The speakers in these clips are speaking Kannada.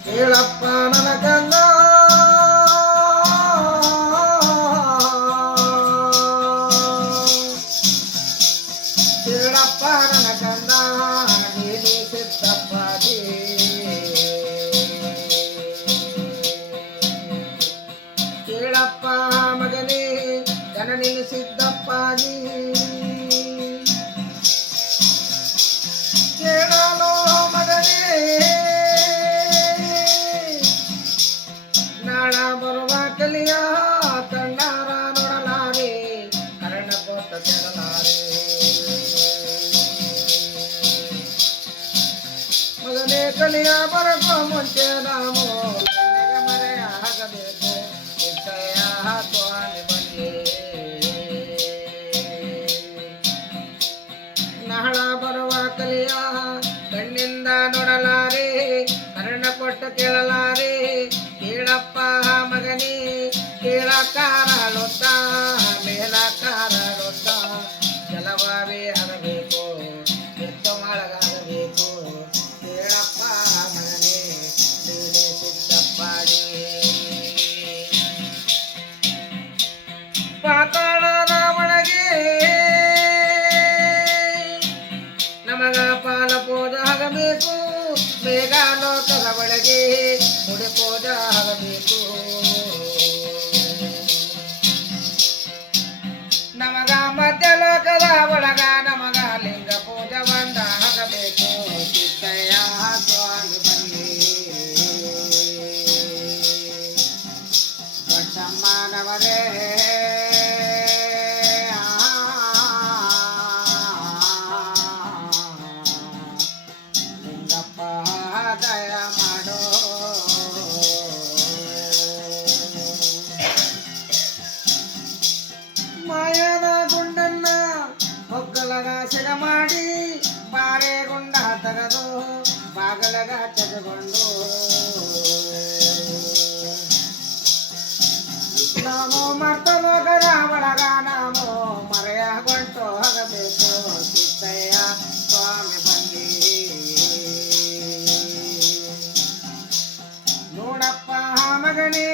கேளப்பா நனகங்கா கேளப்பா நனகந்தா நீ சித்தப்பாதே கேளப்பா மகனே கணனின் కలియా కండారా నొడలారే కరణ కోత చెరలారే కలియా రాము ಪಾತಾಳದ ಒಳಗೆ ನಮಗ ಪಾಲ ಪೂಜ ಆಗಬೇಕು ಬೇಗ ಲೋಕದ ಒಳಗೆ ಮುಡಿ ಪೂಜ ಆಗಬೇಕು ದೊಡ್ಡಮ್ಮನವರೇ ಲಿಂಗಪ್ಪ ದಯ ಮಾಡೋ. ಮಾಯನ ಗುಂಡನ್ನ ಹೊಕ್ಕಲಗ ಸಿಗ ಮಾಡಿ ಬಾರೆ ಗುಂಡ ತೆಗೆದು ಬಾಗಲಗ ತೆಗೆದುಕೊಂಡು. ನಾವು ಮರ್ತಲೋಕದ ಒಳಗ ಮರೆಯ ಗೊಂಟು ಹೋಗಬೇಕು. ಸಿದ್ದಯ್ಯ ಸ್ವಾಮಿ ಬನ್ನಿ. ನೋಡಪ್ಪ ಮಗನೇ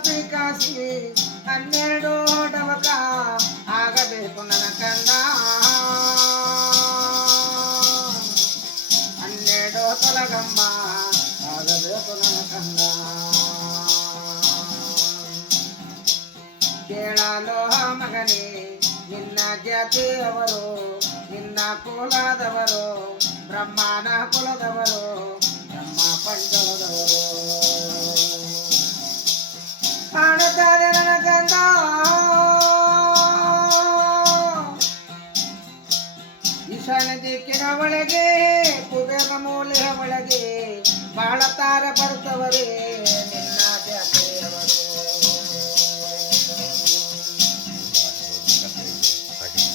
ಹನ್ನೆರಡು ಪಿಕಾಸಿ ಹನ್ನೆರಡು ಡಬಕ ಆಗಬೇಕು ನನ್ನ ಕಂದ ಹನ್ನೆರಡು ತೊಲಗಮ್ಮ ಆಗಬೇಕು ನನ್ನ ಕಂದ ಕೇಳಲು ಮಗನೇ ನಿನ್ನ ಜಾತಿಯವರು ನಿನ್ನ ಕುಲದವರು ಬ್ರಹ್ಮನ ಕುಲದವರು ಈಶಾನ್ಯ ದಿಕ್ಕಿನ ಒಳಗೆ ಕುಬೇರ ಮೂಲೆಯ ಒಳಗೆ ಬಹಳ ತಾರ ಬರ್ತವರೇ ನಿನ್ನ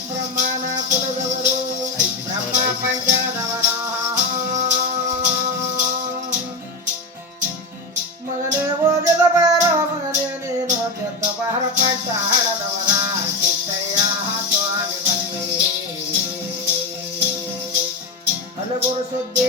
ಬ್ರಹ್ಮನ ಬ್ರಹ್ಮ ಪಂಚದವರ. ಹೋಗಿದ ಬಾರ ತಾಳದವರ ಸಿದ್ದಯ್ಯ ಸ್ವಾಮಿ ಬಂದೆ. ಹಲಗುರು ಸುದ್ದಿ